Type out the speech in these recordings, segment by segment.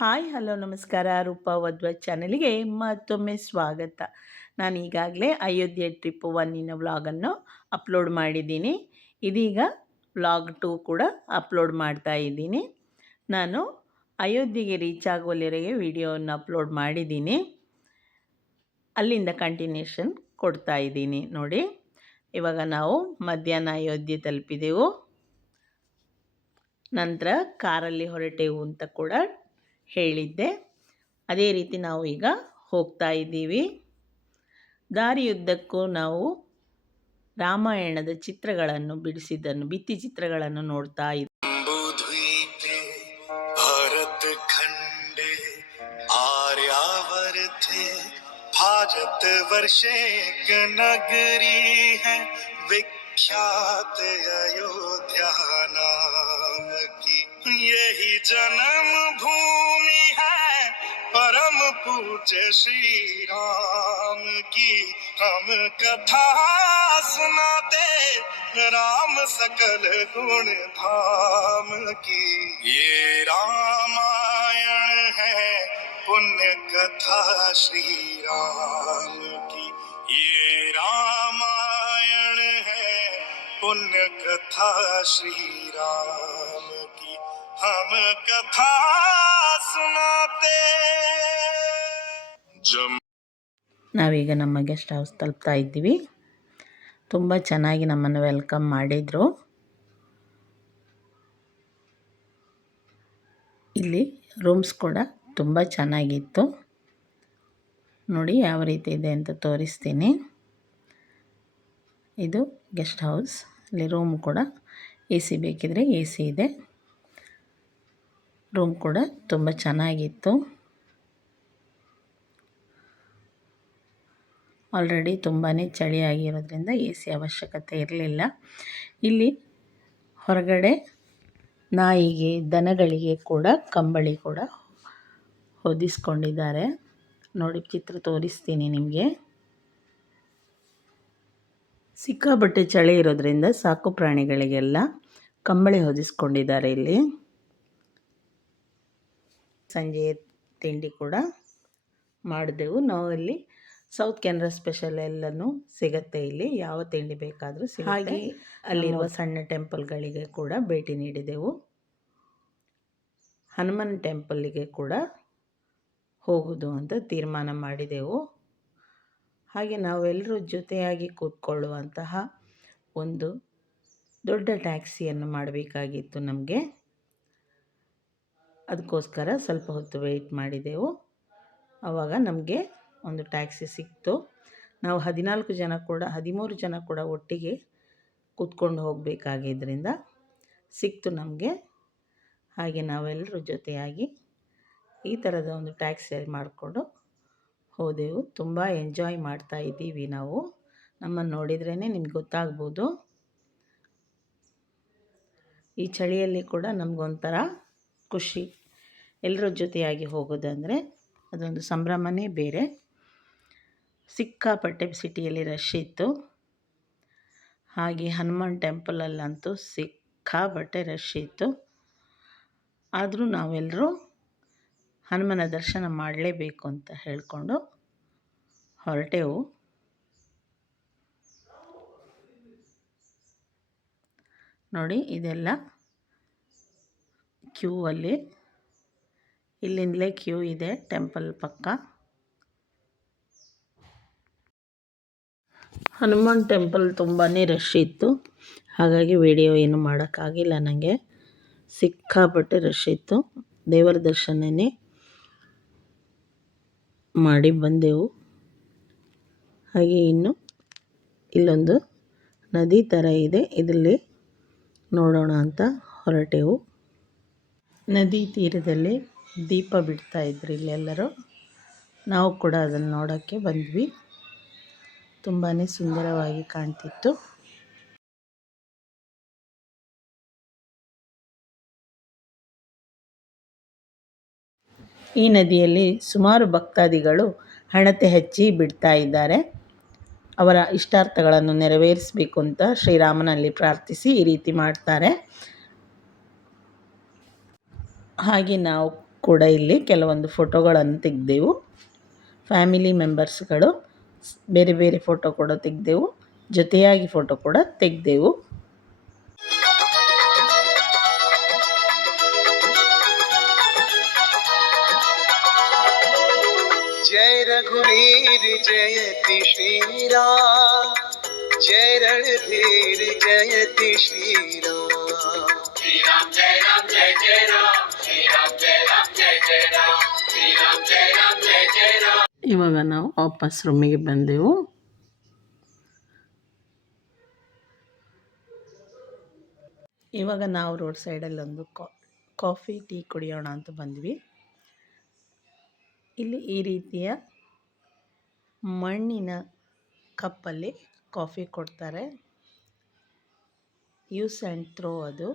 Hi hello ನಮಸ್ಕಾರ ರೂಪಾ ವದ್ವತ್ ಚಾನಲ್ಗೆ ಮತ್ತೊಮ್ಮೆ ಸ್ವಾಗತ. ನಾನು ಈಗಾಗಲೇ ಅಯೋಧ್ಯೆ ಟ್ರಿಪ್ 1 ವ್ಲಾಗನ್ನು ಅಪ್ಲೋಡ್ ಮಾಡಿದ್ದೀನಿ. ಇದೀಗ ವ್ಲಾಗ್ 2 ಕೂಡ ಅಪ್ಲೋಡ್ ಮಾಡ್ತಾ ಇದ್ದೀನಿ. ನಾನು ಅಯೋಧ್ಯೆಗೆ ರೀಚ್ ಆಗುವಲ್ಲಿವರೆಗೆ ವಿಡಿಯೋವನ್ನು ಅಪ್ಲೋಡ್ ಮಾಡಿದ್ದೀನಿ. ಅಲ್ಲಿಂದ ಕಂಟಿನ್ಯೂಷನ್ ಕೊಡ್ತಾ ಇದ್ದೀನಿ ನೋಡಿ. ಇವಾಗ ನಾವು ಮಧ್ಯಾಹ್ನ ಅಯೋಧ್ಯೆ ತಲುಪಿದೆವು. ನಂತರ ಕಾರಲ್ಲಿ ಹೊರಟೆವು ಅಂತ ಕೂಡ ಹೇಳಿದ್ದೆ. ಅದೇ ರೀತಿ ನಾವು ಈಗ ಹೋಗ್ತಾ ಇದ್ದೀವಿ. ದಾರಿಯುದ್ದಕ್ಕೂ ನಾವು ರಾಮಾಯಣದ ಚಿತ್ರಗಳನ್ನು ಬಿಡಿಸಿದ್ದನ್ನು ಭಿತ್ತಿ ಚಿತ್ರಗಳನ್ನು ನೋಡ್ತಾ ಇದ್ದೀವಿ. ಭಾರತ ಖಂಡೇ ಆರ್ಯಾವರ್ತೆ भारत वर्षे नगरी है विख्यात अयोध्या नाम की यही जन्म भूमि है परम पूज्य श्री राम की हम कथा सुनाते राम सकल गुण धाम की ये रामायण है पुण्य कथा श्री राम की ये रामायण है पुण्य कथा श्री राम की हम कथा सुनाते. ನಾವೀಗ ನಮ್ಮ ಗೆಸ್ಟ್ ಹೌಸ್ ತಲುಪ್ತಾ ಇದ್ದೀವಿ. ತುಂಬ ಚೆನ್ನಾಗಿ ನಮ್ಮನ್ನು ವೆಲ್ಕಮ್ ಮಾಡಿದರು. ಇಲ್ಲಿ ರೂಮ್ಸ್ ಕೂಡ ತುಂಬ ಚೆನ್ನಾಗಿತ್ತು. ನೋಡಿ ಯಾವ ರೀತಿ ಇದೆ ಅಂತ ತೋರಿಸ್ತೀನಿ. ಇದು ಗೆಸ್ಟ್ ಹೌಸ್. ಇಲ್ಲಿ ರೂಮ್ ಕೂಡ AC ಬೇಕಿದ್ರೆ AC ಇದೆ. ರೂಮ್ ಕೂಡ ತುಂಬ ಚೆನ್ನಾಗಿತ್ತು. ಆಲ್ರೆಡಿ ತುಂಬಾ ಚಳಿಯಾಗಿರೋದ್ರಿಂದ AC ಅವಶ್ಯಕತೆ ಇರಲಿಲ್ಲ. ಇಲ್ಲಿ ಹೊರಗಡೆ ನಾಯಿಗೆ ದನಗಳಿಗೆ ಕೂಡ ಕಂಬಳಿ ಕೂಡ ಹೊದಿಸ್ಕೊಂಡಿದ್ದಾರೆ. ನೋಡಿ ಚಿತ್ರ ತೋರಿಸ್ತೀನಿ ನಿಮಗೆ. ಸಿಕ್ಕಾಪಟ್ಟೆ ಚಳಿ ಇರೋದ್ರಿಂದ ಸಾಕು ಪ್ರಾಣಿಗಳಿಗೆಲ್ಲ ಕಂಬಳಿ ಹೊದಿಸ್ಕೊಂಡಿದ್ದಾರೆ ಇಲ್ಲಿ. ಸಂಜೆ ತಿಂಡಿ ಕೂಡ ಮಾಡಿದೆವು. ನಾವು ಇಲ್ಲಿ ಸೌತ್ ಕೆನರಾ ಸ್ಪೆಷಲ್ ಎಲ್ಲನೂ ಸಿಗುತ್ತೆ. ಇಲ್ಲಿ ಯಾವ ತಿಂಡಿ ಬೇಕಾದರೂ ಸಿಗುತ್ತೆ. ಹಾಗೆ ಅಲ್ಲಿರುವ ಸಣ್ಣ ಟೆಂಪಲ್ಗಳಿಗೆ ಕೂಡ ಭೇಟಿ ನೀಡಿದೆವು. ಹನುಮನ್ ಟೆಂಪಲ್ಗೆ ಕೂಡ ಹೋಗೋದು ಅಂತ ತೀರ್ಮಾನ ಮಾಡಿದೆವು. ಹಾಗೆ ನಾವೆಲ್ಲರೂ ಜೊತೆಯಾಗಿ ಕೂತ್ಕೊಳ್ಳುವಂತಹ ಒಂದು ದೊಡ್ಡ ಟ್ಯಾಕ್ಸಿಯನ್ನು ಮಾಡಬೇಕಾಗಿತ್ತು ನಮಗೆ. ಅದಕ್ಕೋಸ್ಕರ ಸ್ವಲ್ಪ ಹೊತ್ತು ವೆಯ್ಟ್ ಮಾಡಿದೆವು. ಆವಾಗ ನಮಗೆ ಒಂದು ಟ್ಯಾಕ್ಸಿ ಸಿಕ್ತು. ನಾವು 13 ಜನ ಕೂಡ ಒಟ್ಟಿಗೆ ಕೂತ್ಕೊಂಡು ಹೋಗಬೇಕಾಗಿದ್ದರಿಂದ ಸಿಕ್ತು ನಮಗೆ. ಹಾಗೆ ನಾವೆಲ್ಲರೂ ಜೊತೆಯಾಗಿ ಈ ಥರದ ಒಂದು ಟ್ಯಾಕ್ಸಿಯಲ್ಲಿ ಮಾಡಿಕೊಂಡು ಹೋದೆವು. ತುಂಬ ಎಂಜಾಯ್ ಮಾಡ್ತಾ ಇದ್ದೀವಿ ನಾವು. ನಮ್ಮನ್ನು ನೋಡಿದ್ರೇ ನಿಮ್ಗೆ ಗೊತ್ತಾಗ್ಬೋದು. ಈ ಚಳಿಯಲ್ಲಿ ಕೂಡ ನಮಗೊಂಥರ ಖುಷಿ. ಎಲ್ಲರ ಜೊತೆಯಾಗಿ ಹೋಗೋದಂದರೆ ಅದೊಂದು ಸಂಭ್ರಮನೇ ಬೇರೆ. ಸಿಕ್ಕಾಪಟ್ಟೆ ಸಿಟಿಯಲ್ಲಿ ರಶ್ ಇತ್ತು. ಹಾಗೆ ಹನುಮಾನ್ ಟೆಂಪಲಲ್ಲಂತೂ ಸಿಕ್ಕಾಪಟ್ಟೆ ರಶ್ ಇತ್ತು. ಆದರೂ ನಾವೆಲ್ಲರೂ ಹನುಮನ ದರ್ಶನ ಮಾಡಲೇಬೇಕು ಅಂತ ಹೇಳಿಕೊಂಡು ಹೊರಟೆವು. ನೋಡಿ ಇದೆಲ್ಲ ಕ್ಯೂ ಅಲ್ಲಿ, ಇಲ್ಲಿಂದಲೇ ಕ್ಯೂ ಇದೆ ಟೆಂಪಲ್ ಪಕ್ಕ. ಹನುಮಾನ್ ಟೆಂಪಲ್ ತುಂಬಾ ರಶ್ ಇತ್ತು. ಹಾಗಾಗಿ ವಿಡಿಯೋ ಏನು ಮಾಡೋಕ್ಕಾಗಿಲ್ಲ ನನಗೆ. ಸಿಕ್ಕಾಪಟ್ಟೆ ರಶ್ ಇತ್ತು. ದೇವರ ದರ್ಶನನೇ ಮಾಡಿ ಬಂದೆವು. ಹಾಗೆ ಇನ್ನು ಇಲ್ಲೊಂದು ನದಿ ಥರ ಇದೆ, ಇದರಲ್ಲಿ ನೋಡೋಣ ಅಂತ ಹೊರಟೆವು. ನದಿ ತೀರದಲ್ಲಿ ದೀಪ ಬಿಡ್ತಾ ಇದ್ರು ಇಲ್ಲೆಲ್ಲರೂ. ನಾವು ಕೂಡ ಅದನ್ನು ನೋಡೋಕ್ಕೆ ಬಂದ್ವಿ. ತುಂಬಾ ಸುಂದರವಾಗಿ ಕಾಣ್ತಿತ್ತು. ಈ ನದಿಯಲ್ಲಿ ಸುಮಾರು ಭಕ್ತಾದಿಗಳು ಹಣತೆ ಹಚ್ಚಿ ಬಿಡ್ತಾ ಇದ್ದಾರೆ. ಅವರ ಇಷ್ಟಾರ್ಥಗಳನ್ನು ನೆರವೇರಿಸಬೇಕು ಅಂತ ಶ್ರೀರಾಮನಲ್ಲಿ ಪ್ರಾರ್ಥಿಸಿ ಈ ರೀತಿ ಮಾಡ್ತಾರೆ. ಹಾಗೆ ನಾವು ಕೂಡ ಇಲ್ಲಿ ಕೆಲವೊಂದು ಫೋಟೋಗಳನ್ನು ತೆಗೆದೆವು. ಫ್ಯಾಮಿಲಿ ಮೆಂಬರ್ಸ್ಗಳು ಬೇರೆ ಬೇರೆ ಫೋಟೋ ಕೂಡ ತೆಗೆದೆವು, ಜೊತೆಯಾಗಿ ಫೋಟೋ ಕೂಡ ತೆಗೆದೆವು. जय रघुवीर जयति श्रीराम, जय रणधीर जयति श्रीराम, श्रीराम जय राम जय जय राम, श्रीराम जय राम जय जय राम, श्रीराम जय राम जय जय राम. ಇವಾಗ ನಾವು ವಾಪಸ್ ರೂಮಿಗೆ ಬಂದೆವು. ಇವಾಗ ನಾವು ರೋಡ್ ಸೈಡಲ್ಲಿ ಒಂದು ಕಾಫಿ ಟೀ ಕುಡಿಯೋಣ ಅಂತ ಬಂದ್ವಿ. ಇಲ್ಲಿ ಈ ರೀತಿಯ ಮಣ್ಣಿನ ಕಪ್ಪಲ್ಲಿ ಕಾಫಿ ಕೊಡ್ತಾರೆ. ಯೂಸ್ ಆ್ಯಂಡ್ ಥ್ರೋ, ಅದು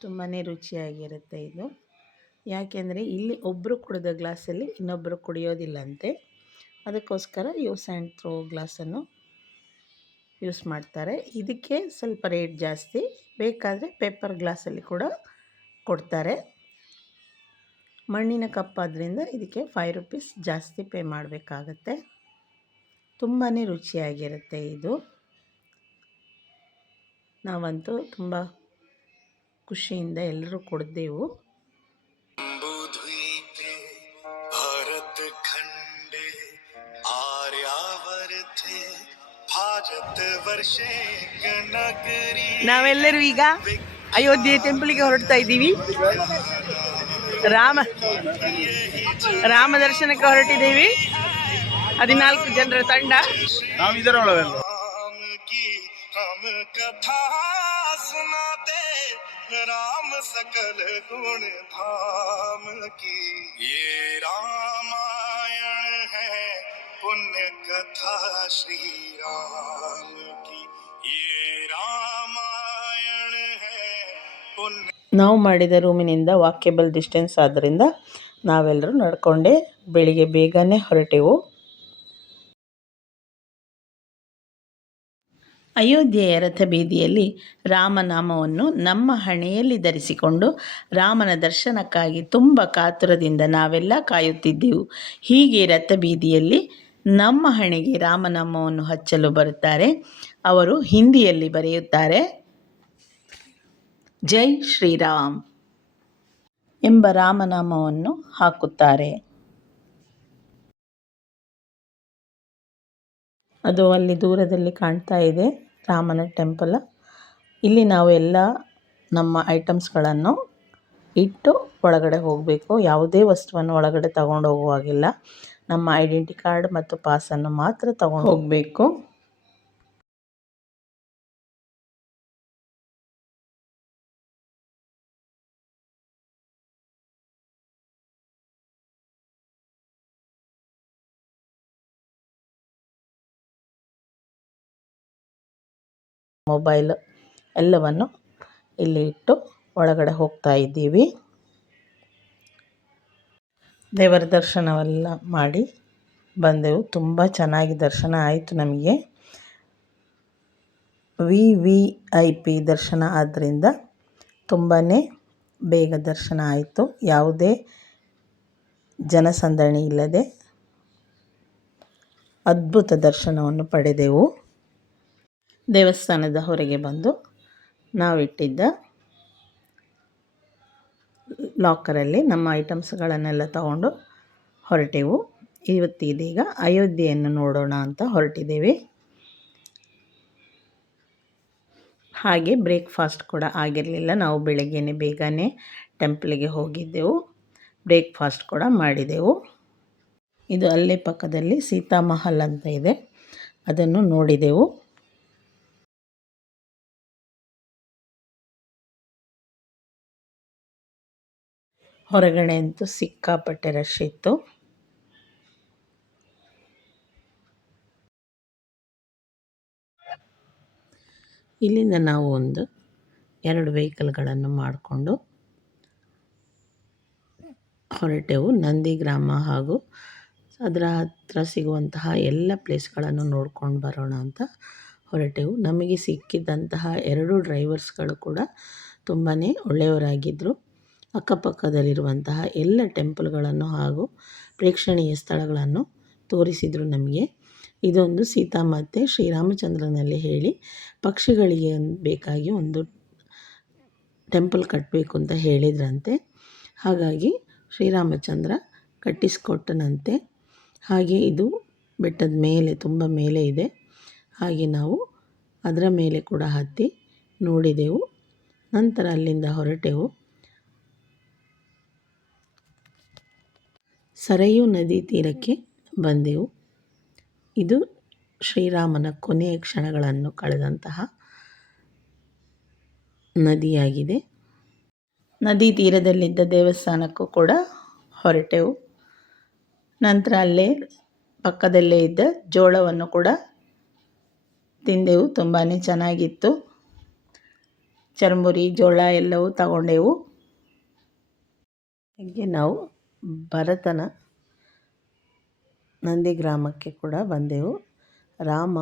ತುಂಬಾ ರುಚಿಯಾಗಿರುತ್ತೆ ಇದು. ಯಾಕೆಂದರೆ ಇಲ್ಲಿ ಒಬ್ಬರು ಕುಡಿದ ಗ್ಲಾಸಲ್ಲಿ ಇನ್ನೊಬ್ಬರು ಕುಡಿಯೋದಿಲ್ಲಂತೆ, ಅದಕ್ಕೋಸ್ಕರ ಯೂಸ್ ಆ್ಯಂಡ್ ಥ್ರೋ ಗ್ಲಾಸನ್ನು ಯೂಸ್ ಮಾಡ್ತಾರೆ. ಇದಕ್ಕೆ ಸ್ವಲ್ಪ ರೇಟ್ ಜಾಸ್ತಿ, ಬೇಕಾದರೆ ಪೇಪರ್ ಗ್ಲಾಸಲ್ಲಿ ಕೂಡ ಕೊಡ್ತಾರೆ. ಮಣ್ಣಿನ ಕಪ್ ಆದ್ದರಿಂದ ಇದಕ್ಕೆ 5 ರೂಪೀಸ್ ಜಾಸ್ತಿ ಪೇ ಮಾಡಬೇಕಾಗತ್ತೆ. ತುಂಬಾ ರುಚಿಯಾಗಿರುತ್ತೆ ಇದು. ನಾವಂತೂ ತುಂಬ ಖುಷಿಯಿಂದ ಎಲ್ಲರೂ ಕುಡಿದೆವು. ನಾವೆಲ್ಲರೂ ಈಗ ಅಯೋಧ್ಯೆ ಟೆಂಪಲ್ಗೆ ಹೊರಡ್ತಾ ಇದ್ದೀವಿ. ರಾಮ ದರ್ಶನಕ್ಕೆ ಹೊರಟಿದ್ದೀವಿ. 14 ಜನರ ತಂಡ. राम सकल गुण धाम की, ये रामायण है पुण्य कथा श्री राम की, ये रामायण है पुण्य. ನಾವು ಮಾಡಿದ ರೂಮಿನಿಂದ ವಾಕೇಬಲ್ ಡಿಸ್ಟೆನ್ಸ್ ಆದ್ದರಿಂದ ನಾವೆಲ್ಲರೂ ನಡ್ಕೊಂಡೆ ಬೆಳಿಗ್ಗೆ ಬೇಗನೆ ಹೊರಟೆವು. ಅಯೋಧ್ಯೆಯ ರಥಬೀದಿಯಲ್ಲಿ ರಾಮನಾಮವನ್ನು ನಮ್ಮ ಹಣೆಯಲ್ಲಿ ಧರಿಸಿಕೊಂಡು ರಾಮನ ದರ್ಶನಕ್ಕಾಗಿ ತುಂಬ ಕಾತುರದಿಂದ ನಾವೆಲ್ಲ ಕಾಯುತ್ತಿದ್ದೆವು. ಹೀಗೆ ರಥಬೀದಿಯಲ್ಲಿ ನಮ್ಮ ಹಣೆಗೆ ರಾಮನಾಮವನ್ನು ಹಚ್ಚಲು ಬರುತ್ತಾರೆ. ಅವರು ಹಿಂದಿಯಲ್ಲಿ ಬರೆಯುತ್ತಾರೆ, ಜೈ ಶ್ರೀರಾಮ್ ಎಂಬ ರಾಮನಾಮವನ್ನು ಹಾಕುತ್ತಾರೆ. ಅದು ಅಲ್ಲಿ ದೂರದಲ್ಲಿ ಕಾಣ್ತಾ ಇದೆ ರಾಮನ ಟೆಂಪಲ್. ಇಲ್ಲಿ ನಾವು ಎಲ್ಲ ನಮ್ಮ ಐಟಮ್ಸ್ಗಳನ್ನು ಇಟ್ಟು ಒಳಗಡೆ ಹೋಗಬೇಕು. ಯಾವುದೇ ವಸ್ತುವನ್ನು ಒಳಗಡೆ ತಗೊಂಡು ಹೋಗುವಾಗಿಲ್ಲ. ನಮ್ಮ ಐಡೆಂಟಿ ಕಾರ್ಡ್ ಮತ್ತು ಪಾಸನ್ನು ಮಾತ್ರ ತಗೊಂಡು ಹೋಗಬೇಕು. ಮೊಬೈಲ್ ಎಲ್ಲವನ್ನು ಇಲ್ಲಿ ಇಟ್ಟು ಒಳಗಡೆ ಹೋಗ್ತಾ ಇದ್ದೀವಿ. ದೇವರ ದರ್ಶನವೆಲ್ಲ ಮಾಡಿ ಬಂದೆವು. ತುಂಬ ಚೆನ್ನಾಗಿ ದರ್ಶನ ಆಯಿತು ನಮಗೆ. VIP ದರ್ಶನ ಆದ್ದರಿಂದ ತುಂಬಾ ಬೇಗ ದರ್ಶನ ಆಯಿತು. ಯಾವುದೇ ಜನಸಂದಣಿ ಇಲ್ಲದೆ ಅದ್ಭುತ ದರ್ಶನವನ್ನು ಪಡೆದೆವು. ದೇವಸ್ಥಾನದ ಹೊರಗೆ ಬಂದು ನಾವಿಟ್ಟಿದ್ದ ಲಾಕರಲ್ಲಿ ನಮ್ಮ ಐಟಮ್ಸ್ಗಳನ್ನೆಲ್ಲ ತಗೊಂಡು ಹೊರಟೆವು. ಇದೀಗ ಅಯೋಧ್ಯೆಯನ್ನು ನೋಡೋಣ ಅಂತ ಹೊರಟಿದ್ದೇವೆ. ಹಾಗೆ ಬ್ರೇಕ್ಫಾಸ್ಟ್ ಕೂಡ ಆಗಿರಲಿಲ್ಲ. ನಾವು ಬೆಳಗ್ಗೆನೇ ಬೇಗನೆ ಟೆಂಪಲ್ಗೆ ಹೋಗಿದ್ದೆವು. ಬ್ರೇಕ್ಫಾಸ್ಟ್ ಕೂಡ ಮಾಡಿದೆವು. ಇದು ಅಲ್ಲೇ ಪಕ್ಕದಲ್ಲಿ ಸೀತಾ ಮಹಲ್ ಅಂತ ಇದೆ, ಅದನ್ನು ನೋಡಿದೆವು. ಹೊರಗಡೆ ಅಂತೂ ಸಿಕ್ಕಾಪಟ್ಟೆ ರಶ್ ಇತ್ತು. ಇಲ್ಲಿಂದ ನಾವು 2 ವೆಹಿಕಲ್ಗಳನ್ನು ಮಾಡಿಕೊಂಡು ಹೊರಟೆವು. ನಂದಿಗ್ರಾಮ ಹಾಗೂ ಅದರ ಹತ್ತಿರ ಸಿಗುವಂತಹ ಎಲ್ಲ ಪ್ಲೇಸ್ಗಳನ್ನು ನೋಡ್ಕೊಂಡು ಬರೋಣ ಅಂತ ಹೊರಟೆವು. ನಮಗೆ ಸಿಕ್ಕಿದ್ದಂತಹ 2 ಡ್ರೈವರ್ಸ್ಗಳು ಕೂಡ ತುಂಬಾ ಒಳ್ಳೆಯವರಾಗಿದ್ದರು. ಅಕ್ಕಪಕ್ಕದಲ್ಲಿರುವಂತಹ ಎಲ್ಲ ಟೆಂಪಲ್ಗಳನ್ನು ಹಾಗೂ ಪ್ರೇಕ್ಷಣೀಯ ಸ್ಥಳಗಳನ್ನು ತೋರಿಸಿದರು ನಮಗೆ. ಇದೊಂದು ಸೀತಾಮಾತೆ ಶ್ರೀರಾಮಚಂದ್ರನಲ್ಲಿ ಹೇಳಿ ಪಕ್ಷಿಗಳಿಗೆ ಬೇಕಾಗಿ ಒಂದು ಟೆಂಪಲ್ ಕಟ್ಟಬೇಕು ಅಂತ ಹೇಳಿದ್ರಂತೆ. ಹಾಗಾಗಿ ಶ್ರೀರಾಮಚಂದ್ರ ಕಟ್ಟಿಸಿಕೊಟ್ಟನಂತೆ. ಹಾಗೆ ಇದು ಬೆಟ್ಟದ ಮೇಲೆ ತುಂಬ ಮೇಲೆ ಇದೆ. ಹಾಗೆ ನಾವು ಅದರ ಮೇಲೆ ಕೂಡ ಹತ್ತಿ ನೋಡಿದೆವು. ನಂತರ ಅಲ್ಲಿಂದ ಹೊರಟೆವು. ಸರಯೂ ನದಿ ತೀರಕ್ಕೆ ಬಂದೆವು. ಇದು ಶ್ರೀರಾಮನ ಕೊನೆಯ ಕ್ಷಣಗಳನ್ನು ಕಳೆದಂತಹ ನದಿಯಾಗಿದೆ. ನದಿ ತೀರದಲ್ಲಿದ್ದ ದೇವಸ್ಥಾನಕ್ಕೂ ಕೂಡ ಹೊರಟೆವು. ನಂತರ ಅಲ್ಲೇ ಪಕ್ಕದಲ್ಲೇ ಇದ್ದ ಜೋಳವನ್ನು ಕೂಡ ತಿಂದೆವು. ತುಂಬಾ ಚೆನ್ನಾಗಿತ್ತು. ಚರ್ಮುರಿ ಜೋಳ ಎಲ್ಲವೂ ತಗೊಂಡೆವು. ಹಾಗೆ ನಾವು ಭರತನ ನಂದಿಗ್ರಾಮಕ್ಕೆ ಕೂಡ ಬಂದೆವು. ರಾಮ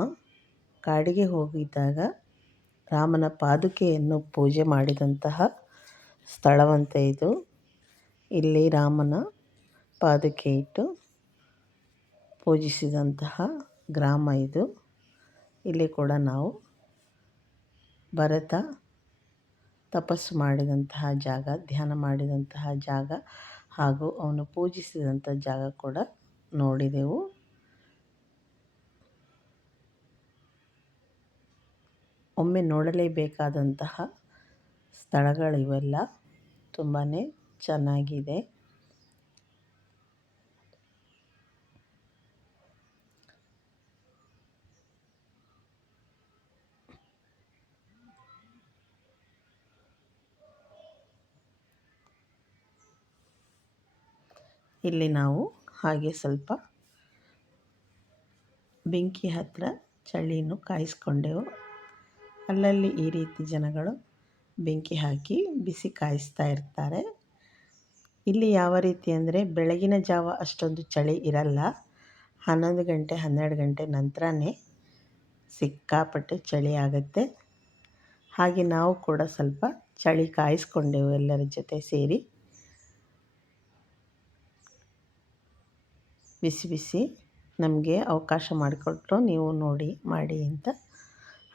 ಕಾಡಿಗೆ ಹೋಗಿದ್ದಾಗ ರಾಮನ ಪಾದುಕೆಯನ್ನು ಪೂಜೆ ಮಾಡಿದಂತಹ ಸ್ಥಳವಂತೆ ಇದು. ಇಲ್ಲಿ ರಾಮನ ಪಾದುಕೆ ಇಟ್ಟು ಪೂಜಿಸಿದಂತಹ ಗ್ರಾಮ ಇದು. ಇಲ್ಲಿ ಕೂಡ ನಾವು ಭರತ ತಪಸ್ಸು ಮಾಡಿದಂತಹ ಜಾಗ, ಧ್ಯಾನ ಮಾಡಿದಂತಹ ಜಾಗ ಹಾಗೂ ಅವನು ಪೂಜಿಸಿದಂಥ ಜಾಗ ಕೂಡ ನೋಡಿದೆವು. ಒಮ್ಮೆ ನೋಡಲೇಬೇಕಾದಂತಹ ಸ್ಥಳಗಳಿವೆಲ್ಲ. ತುಂಬಾ ಚೆನ್ನಾಗಿದೆ. ಇಲ್ಲಿ ನಾವು ಹಾಗೆ ಸ್ವಲ್ಪ ಬೆಂಕಿ ಹತ್ತಿರ ಚಳಿಯನ್ನು ಕಾಯಿಸ್ಕೊಂಡೆವು. ಅಲ್ಲಲ್ಲಿ ಈ ರೀತಿ ಜನಗಳು ಬೆಂಕಿ ಹಾಕಿ ಬಿಸಿ ಕಾಯಿಸ್ತಾ ಇರ್ತಾರೆ. ಇಲ್ಲಿ ಯಾವ ರೀತಿ ಅಂದರೆ ಬೆಳಗಿನ ಜಾವ ಅಷ್ಟೊಂದು ಚಳಿ ಇರಲ್ಲ. 11 ಗಂಟೆ 12 ಗಂಟೆ ನಂತರನೇ ಸಿಕ್ಕಾಪಟ್ಟೆ ಚಳಿ ಆಗುತ್ತೆ. ಹಾಗೆ ನಾವು ಕೂಡ ಸ್ವಲ್ಪ ಚಳಿ ಕಾಯಿಸ್ಕೊಂಡೆವು ಎಲ್ಲರ ಜೊತೆ ಸೇರಿ. ಬಿಸಿ ಬಿಸಿ ನಮಗೆ ಅವಕಾಶ ಮಾಡಿಕೊಟ್ರು, ನೀವು ನೋಡಿ ಮಾಡಿ ಅಂತ.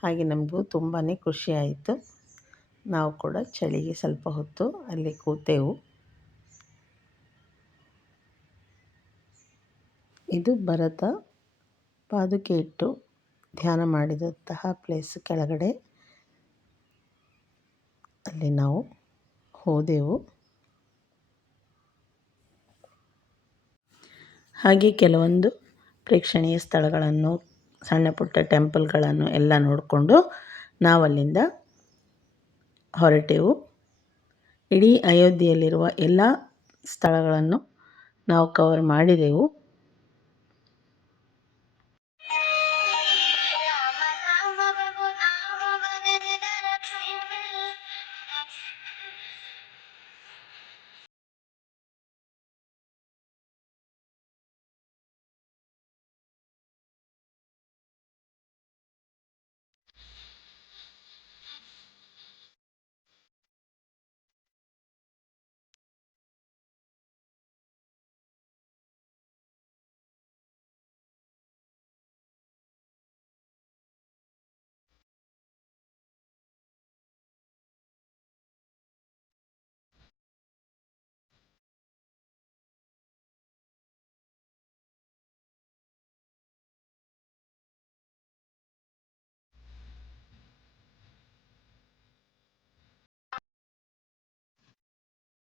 ಹಾಗೆ ನಮಗೂ ತುಂಬಾ ಖುಷಿ ಆಯಿತು. ನಾವು ಕೂಡ ಚಳಿಗೆ ಸ್ವಲ್ಪ ಹೊತ್ತು ಅಲ್ಲಿ ಕೂತೆವು. ಇದು ಭರತ ಪಾದುಕೆ ಇಟ್ಟು ಧ್ಯಾನ ಮಾಡಿದಂತಹ ಪ್ಲೇಸ್ ಕೆಳಗಡೆ. ಅಲ್ಲಿ ನಾವು ಹೋದೆವು. ಹಾಗೆ ಕೆಲವೊಂದು ಪ್ರೇಕ್ಷಣೀಯ ಸ್ಥಳಗಳನ್ನು, ಸಣ್ಣ ಪುಟ್ಟ ಟೆಂಪಲ್ಗಳನ್ನು ಎಲ್ಲ ನೋಡಿಕೊಂಡು ನಾವಲ್ಲಿಂದ ಹೊರಟೆವು. ಇಡೀ ಅಯೋಧ್ಯೆಯಲ್ಲಿರುವ ಎಲ್ಲ ಸ್ಥಳಗಳನ್ನು ನಾವು ಕವರ್ ಮಾಡಿದೆವು.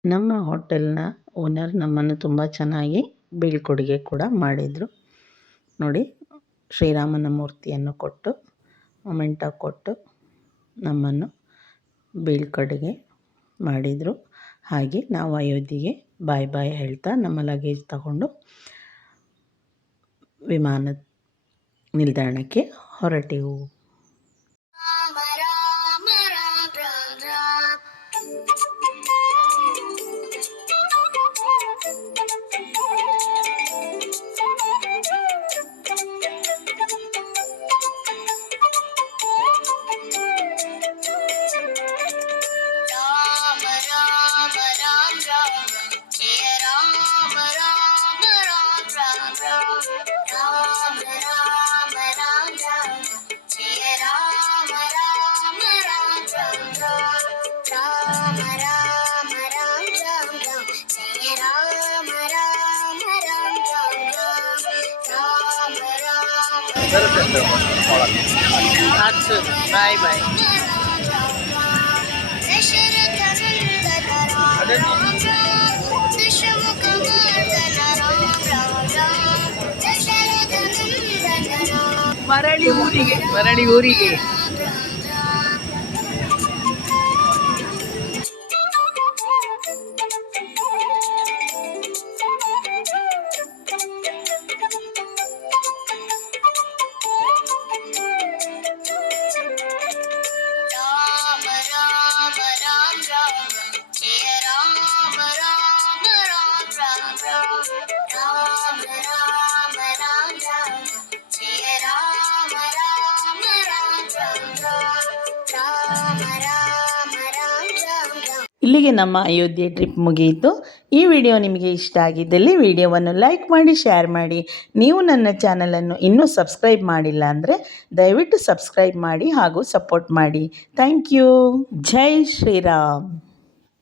ನಮ್ಮ ಹೋಟೆಲ್ನ ಓನರ್ ನಮ್ಮನ್ನು ತುಂಬ ಚೆನ್ನಾಗಿ ಬೀಳ್ಕೊಡುಗೆ ಕೂಡ ಮಾಡಿದರು. ನೋಡಿ, ಶ್ರೀರಾಮನ ಮೂರ್ತಿಯನ್ನು ಕೊಟ್ಟು, ಮೊಮೆಂಟೋ ಕೊಟ್ಟು ನಮ್ಮನ್ನು ಬೀಳ್ಕೊಡುಗೆ ಮಾಡಿದರು. ಹಾಗೆ ನಾವು ಅಯೋಧ್ಯೆಗೆ ಬಾಯ್ ಬಾಯ್ ಹೇಳ್ತಾ ನಮ್ಮ ಲಗೇಜ್ ತಗೊಂಡು ವಿಮಾನ ನಿಲ್ದಾಣಕ್ಕೆ ಹೊರಟೆವು. राम राम राम राम जय राम राम राम राम राम राम राम राम राम जय राम राम राम राम राम ಆಯ್ತು ಬಾಯ್ ಬಾಯ್. दशरथ नंदन राम राम दशमुख मर्दन राम राम राम दशरथ नंदन राम ಮರಳಿ ಊರಿಗೆ राम राम राम राम जय राम राम राम राम राम राम राम राम जय राम राम राम राम राम राम राम राम ಇಲ್ಲಿಗೆ ನಮ್ಮ ಅಯೋಧ್ಯೆ ಟ್ರಿಪ್ ಮುಗಿಯಿತು. ಈ ವಿಡಿಯೋ ನಿಮಗೆ ಇಷ್ಟ ಆಗಿದ್ದಲ್ಲಿ ವಿಡಿಯೋವನ್ನು ಲೈಕ್ ಮಾಡಿ, ಶೇರ್ ಮಾಡಿ. ನೀವು ನನ್ನ ಚಾನಲನ್ನು ಇನ್ನೂ ಸಬ್ಸ್ಕ್ರೈಬ್ ಮಾಡಿಲ್ಲ ಅಂದರೆ ದಯವಿಟ್ಟು ಸಬ್ಸ್ಕ್ರೈಬ್ ಮಾಡಿ ಹಾಗೂ ಸಪೋರ್ಟ್ ಮಾಡಿ. Thank you. ಜೈ ಶ್ರೀರಾಮ್.